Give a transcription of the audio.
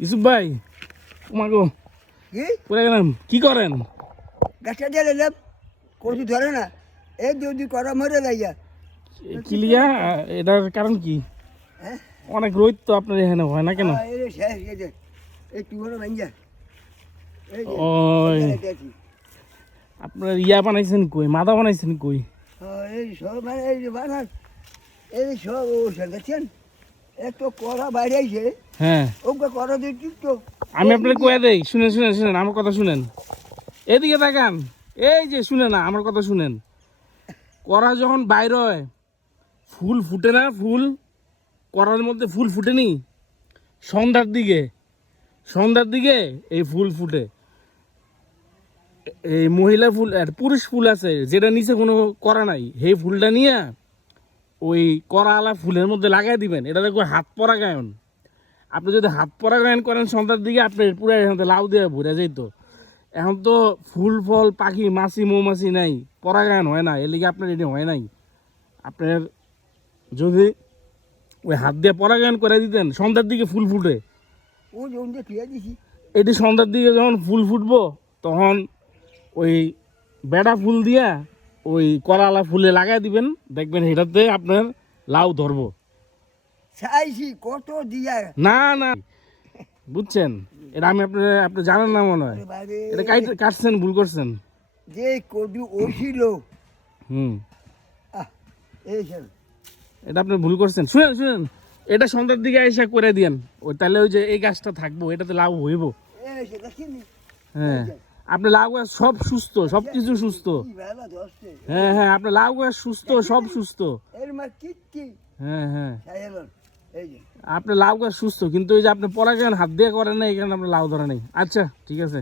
ইউসুফ ভাই, তোমাকে কি পড়ে গেলাম, কি করেন? গাছটা দিয়ে এলাম কচু ধরে না এই যদি করা মরে যাইয়া কিলিয়া এটার কারণ কি? হ্যাঁ অনেক রোদ তো আপনার এখানে হয় না কেন? এই যে শেষ এই যে এই টুকরো ভাঙ্গা এই যে ওই এটা কি? আপনার ইয়া বানাইছেন কই, মাদা বানাইছেন কই? এই সব মানে এই যে বানান এই সব ওষুধ দেখছেন একটু করা বাইরে আইছে হ্যাঁ, ওকে করা দিচ্ছি তো আমি আপনার কয়ে দেই, শুনেন শুনেন শুনেন, আমার কথা শুনেন, এদিকে তাকান, এই যে শুনেন না, আমার কথা শুনেন। করা যখন বাইর হয়, ফুল ফুটে না, ফুল করার মধ্যে ফুল ফুটেনি সন্ধ্যার দিকে, সন্ধ্যার দিকে এই ফুল ফুটে। এই মহিলা ফুল আর পুরুষ ফুল আছে যেটা নিচে কোনো করা নাই, সেই ফুলটা নিয়ে ওই করাওয়ালা ফুলের মধ্যে লাগাই দিবেন। এটা দেখো হাত পরাগায়ন। আপনি যদি হাত পরাগায়ন করেন সন্ধ্যার দিকে, আপনার পুরো এখান থেকে লাউ দিয়ে ভরে যাইতো। এখন তো ফুল ফল পাখি মাছি মৌমাছি নাই, পরাগায়ন হয় না, এর লিগে আপনার এটি হয় নাই। আপনার যদি ওই হাত দিয়ে পরাগায়ন করে দিতেন, সন্ধ্যার দিকে ফুল ফুটে। ও জমতে খেয়ে দিছি এটি সন্ধ্যার দিকে যখন ফুল ফুটবো, তখন ওই বেড়া ফুল দিয়া ওই করালা ফুলে লাগাই দিবেন, দেখবেন এটাতে আপনার লাউ ধরবো। চাইছি কত দিয়া না না, বুঝছেন, এটা আমি আপনার আপনি জানেন না মনে হয়। বাড়ি এটা কাটছেন, ভুল করছেন। যে কদু ওছিল হুম, এই সব এটা আপনি ভুল করছেন। শুনেন শুনেন, এটা সন্ধ্যার দিকে এসে করে দিয়েন, ওই তাহলে ওই যে এই গাছটা থাকবো, এটাতে লাউ হইব। এই সে দেখিনি হ্যাঁ, আপনার লাউ গাছ সব সুস্থ, সব কিছু সুস্থ। কি ভালো ধরছে হ্যাঁ হ্যাঁ, আপনার লাউ গাছ সুস্থ, সব সুস্থ। এর মা কিচ্ছি হ্যাঁ হ্যাঁ, সাহেলন এই যে আপনার লাউ গাছ সুস্থ, কিন্তু ওই যে আপনি পরাগায়ন হাত দিয়ে করেন না, এখানে আপনার লাউ ধরে নেই। আচ্ছা ঠিক আছে।